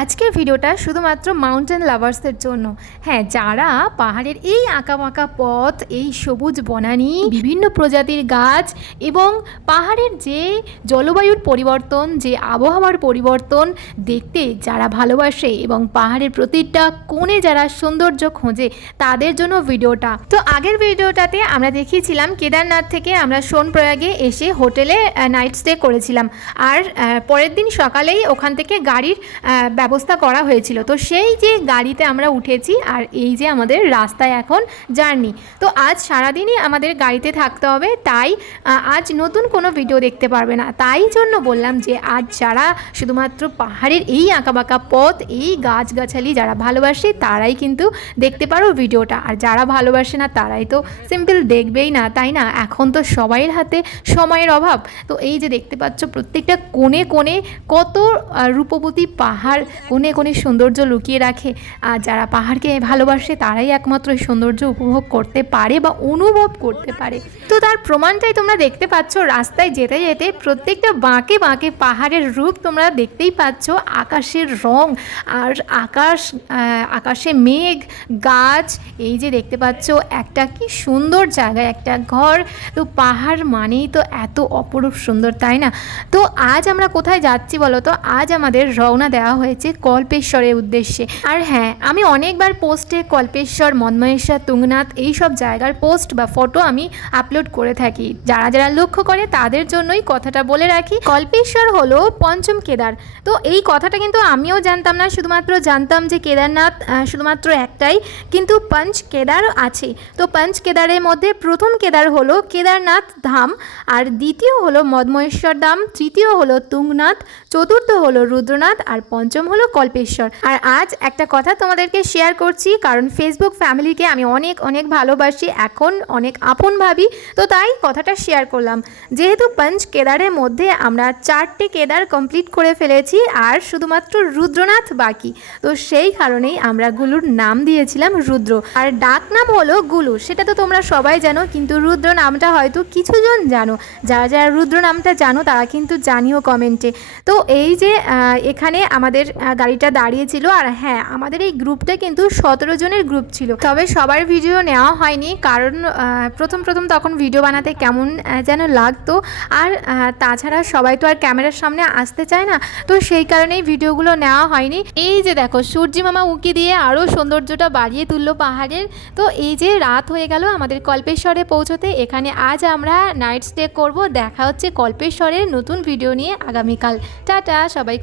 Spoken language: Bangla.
আজকের ভিডিওটা শুধুমাত্র মাউন্টেন লাভার্সদের জন্য। হ্যাঁ, যারা পাহাড়ের এই আঁকাবাঁকা পথ, এই সবুজ বনানী, বিভিন্ন প্রজাতির গাছ এবং পাহাড়ের যে জলবায়ুর পরিবর্তন, যে আবহাওয়ার পরিবর্তন দেখতে যারা ভালোবাসে এবং পাহাড়ের প্রতিটা কোণে যারা সৌন্দর্য খোঁজে, তাদের জন্য ভিডিওটা। তো আগের ভিডিওটাতে আমরা দেখিয়েছিলাম কেদারনাথ থেকে আমরা সোনপ্রয়াগে এসে হোটেলে নাইট স্টে করেছিলাম, আর পরের দিন সকালেই ওখান থেকে গাড়ির ব্যবস্থা করা হয়েছিল। তো সেই যে গাড়িতে আমরা উঠেছি, আর এই যে আমাদের রাস্তায় এখন জার্নি। তো আজ সারাদিনই আমাদের গাড়িতে থাকতে হবে, তাই আজ নতুন কোনো ভিডিও দেখতে পারবে না। তাই জন্য বললাম যে আজ যারা শুধুমাত্র পাহাড়ের এই আঁকাবাঁকা পথ, এই গাছগাছালি যারা ভালোবাসে, তারাই কিন্তু দেখতে পারো ভিডিওটা। আর যারা ভালোবাসে না তারাই তো সিম্পল দেখবেই না, তাই না? এখন তো সবাইয়ের হাতে সময়ের অভাব। তো এই যে দেখতে পাচ্ছ প্রত্যেকটা কোণে কোণে কত রূপবতী পাহাড়, কোণে কোণে সৌন্দর্য লুকিয়ে রাখে। আর যারা পাহাড়কে ভালোবাসে তারাই একমাত্র সৌন্দর্য উপভোগ করতে পারে বা অনুভব করতে পারে। তো তার প্রমাণটাই তোমরা দেখতে পাচ্ছ রাস্তায় যেতে যেতে প্রত্যেকটা বাঁকে বাঁকে পাহাড়ের রূপ তোমরা দেখতেই পাচ্ছ। আকাশের রং আর আকাশে মেঘ, গাছ, এই যে দেখতে পাচ্ছ একটা কি সুন্দর জায়গায় একটা ঘর। তো পাহাড় মানেই তো এত অপরূপ সুন্দর, তাই না? তো আজ আমরা কোথায় যাচ্ছি বলো তো? আজ আমাদের রওনা দেওয়া হয়েছে কল্পেশ্বরের উদ্দেশ্যে। আর হ্যাঁ, আমি অনেকবার পোস্টে কল্পেশ্বর, মন্ময়েশ্বর, তুঙ্গনাথ এই সব জায়গার পোস্ট বা ফটো আমি আপলোড করে থাকি। যারা যারা লক্ষ্য করে তাদের জন্যই কথাটা বলে রাখি। কল্পেশ্বর হলো পঞ্চম কেদার। তো এই কথাটা কিন্তু আমিও জানতাম না, শুধুমাত্র জানতাম যে কেদারনাথ শুধুমাত্র একটাই, কিন্তু পঞ্চ কেদারও আছে। তো পঞ্চ কেদারের মধ্যে প্রথম কেদার হলো কেদারনাথ ধাম, আর দ্বিতীয় হলো মন্ময়েশ্বর ধাম, তৃতীয় হলো তুঙ্গনাথ, চতুর্থ হলো রুদ্রনাথ, আর পঞ্চম হলো কল্পেশ্বর। আর আজ একটা কথা তোমাদেরকে শেয়ার করছি, কারণ ফেসবুক ফ্যামিলিকে আমি অনেক অনেক ভালোবাসি, এখন অনেক আপন ভাবি। তো তাই কথাটা শেয়ার করলাম। যেহেতু পঞ্চ কেদারের মধ্যে আমরা 4টে কেদার কমপ্লিট করে ফেলেছি, আর শুধুমাত্র রুদ্রনাথ বাকি। তো সেই কারণেই আমরা গুলুর নাম দিয়েছিলাম রুদ্র, আর ডাক নাম হলো গুলু। সেটা তো তোমরা সবাই জানো, কিন্তু রুদ্র নামটা হয়তো কিছুজন জানো। যারা যারা রুদ্র নামটা জানো তারা কিন্তু জানিও কমেন্টে। তো এই যে এখানে আমাদের গাড়িটা দাঁড়িয়েছিল, আর হ্যাঁ, আমাদের এই গ্রুপটা কিন্তু 17 জনের গ্রুপ ছিল। তবে সবার ভিডিও নেওয়া হয়নি, কারণ প্রথম তখন ভিডিও বানাতে কেমন যেন লাগতো, আর তাছাড়া সবাই তো আর ক্যামেরার সামনে আসতে চায় না। তো সেই কারণেই ভিডিওগুলো নেওয়া হয়নি। এই যে দেখো সূর্যি মামা উঁকি দিয়ে আরও সৌন্দর্যটা বাড়িয়ে তুললো পাহাড়ের। তো এই যে রাত হয়ে গেল আমাদের কল্পেশ্বরে পৌঁছতে। এখানে আজ আমরা নাইট স্টে করব। দেখা হচ্ছে কল্পেশ্বরের নতুন ভিডিও নিয়ে আগামীকাল। টাটা সবাই।